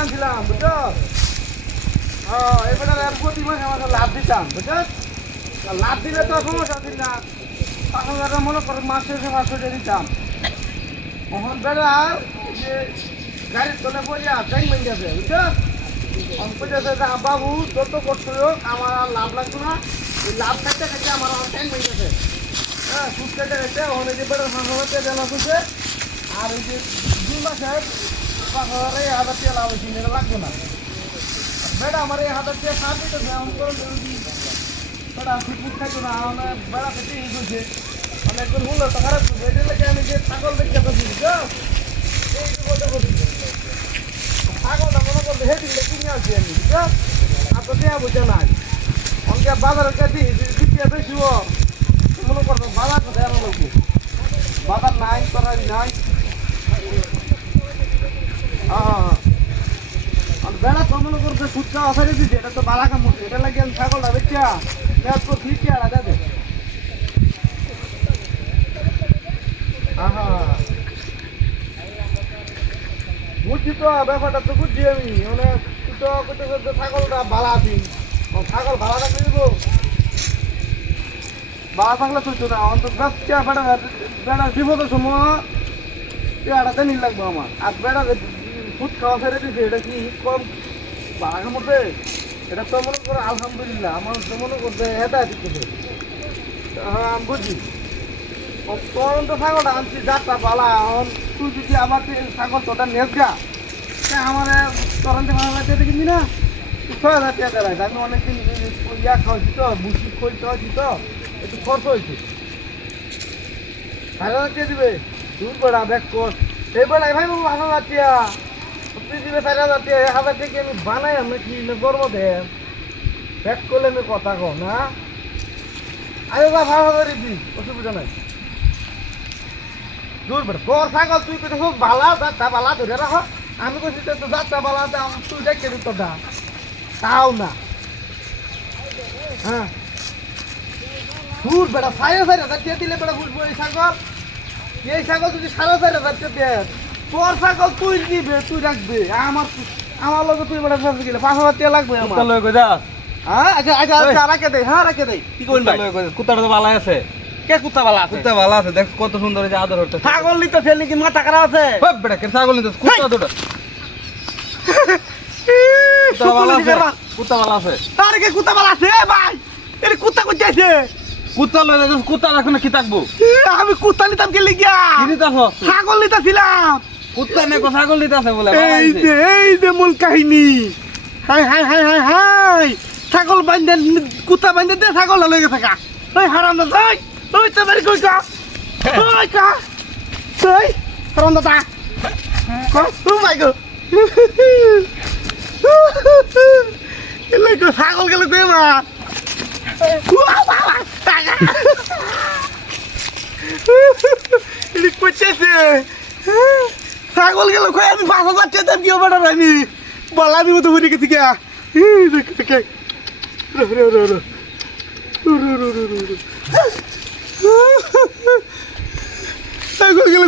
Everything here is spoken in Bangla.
আনছিলাম বুঝছ হ্যাঁ এবারে প্রতি মাসে আমাকে লাভ দিতাম বুঝছ লাভ দিলে তো সমস্যা ছিল না পাঁচ হাজার মনে করে মাসে এসে পাঁচশো টাকা দিতাম। তখন বেড়া যে গাড়ির তলে পড়িয়া ট্রেন মেন গেছে বুঝছ কইতেছে যে বাবু, যত হোক, আমার আর লাভ লাগতো না। এই লাভ খাইতে খাইতে আমার আর টাইম হয়ে গেছে হ্যাঁ সুদ খাইতে খাইতে ওখানে যে হচ্ছে আর ওই যে দুই মাসের পাঁচ হাজার হাজার টাকা লাভ হয়েছে লাগতো না। বেটা আমার এই হাজার টাকা সার দিতেছে সুদ ফুট খাইতো না আমার বেড়া খেতে ই করছে মানে একজন মূল্য তো খারাপ করছে এটা লেগে আমি যে ছাগল দেখতে পাচ্ছি এই বলতে বলছি ছাগলটা মনে করবে হেডিংটা কিনে আসছি আমি তো দেয়া বুঝে নাই অনেকে বাজারের কাছে দিতে বেশি ও মনে করবে বাজার তো দেওয়ার লোক বাজার নাই তরারি নাই হ্যাঁ বেড়া তো মনে করবে অসারি দিচ্ছে এটা তো বালা কাম করছে এটা লাগে ছাগলটা বেচা তো বুঝছি তো ব্যাপারটা তো বুঝছি আমি মানে তো করতে ছাগলটা ভালো আছি ছাগল ভালো থাকলে দেবো। ভালো থাকলে চলতো না? অন্তত বেড়া বেড়া বেড়া বিপদের সময়। পেয়ারাতে নীল লাগবে আমার। আর বেড়া ফুট খাওয়া ছেড়ে দিছে, এটা কি কম? বাঘা মধ্যে? এটা তো মনে করো আলহামদুলিল্লাহ, আমার তো মনে করছে এটা দিতেছে হ্যাঁ আমি বুঝি। তোর তো ছাগলটা আনছি যাত্রা পালা। এখন তুই যদি তুই ছাগল তোটা নেস গা আমার ভালো লাগছে কিনবি না? ছয় হাজার টাকা দেয়, আমি অনেকদিন ইয়া খাওয়াছি তো বুঝি খোল খাওয়াছি তো, একটু খরচ হয়েছে। চার হাজার দিবে? দূর বেড়া ব্যাক কর এই বেড়াই ভাই বাবু হাজার বানাই, আমি কি গর্ব দেন ব্যাক করলে আমি কথা কও, না? আরে বা ভালো হাজারই দি অসুবিধা নাই। দূর বেড়া তোর যাত্রা বালা ধরে রাখ। আমি কইছি তো যাত্রা বালা দাম তুই দেখে দিত না। হ্যাঁ। দূর বেড়া সাড়ে চার হাজার টাকা দিলে বেড়া বুঝব এই এই ছাগল যদি সাড়ে চার হাজার দেয় তোর ছাগল তুই নিবে তুই রাখবে। আমার আমার লগে তুই বেড়া ফেসে গেলে পাঁচ হাজার টাকা লাগবে আমার। কুত্তা লয়ে কই হ্যাঁ আচ্ছা আচ্ছা আচ্ছা রাখে হ্যাঁ রাখে কি ভাই? কুত্তাটা তো ভালো আছে। কে কুত্তা বালা আছে? কুত্তা ভালো আছে দেখ কত সুন্দর যে আদর হচ্ছে। ছাগল নিতে কি মাথা খারাপ আছে? হপ বেটা কে ছাগল নিতে কুত্তা দুটো। কুত্তা ভালো আছে কুত্তা ভালো আছে। আরে কে কুত্তা বালা আছে? ভাই এর কুত্তা কই যাইছে? কুত্তা লয়ে যাস কুত্তা রাখো না কি থাকব? আমি কুত্তা নিতাম কে লিগিয়া? কি নিতে আসো ছাগল নিতেছিলাম। কুত্তা নে কো ছাগল নিতে আছে বলে এই যে এই যে মূল কাহিনী। Hi hi hi hi hi. ছাগল বাইন্দে কুত্তা বাইন্দে দে ছাগল লয়ে গেছে কা ওই হারাম দা যাই। ওই তো বাড়ি কই কা ওই কা ওই হারাম দা কা ও মাই গো। এলে কো ছাগল গেল কই মা? টাকা। এলি কইতেছে ছাগল গেল কই? আমি পাঁচ হাজার টাকা দাম কি হবে না আমি বলা, আমি তো হয়ে গেছি গা গেল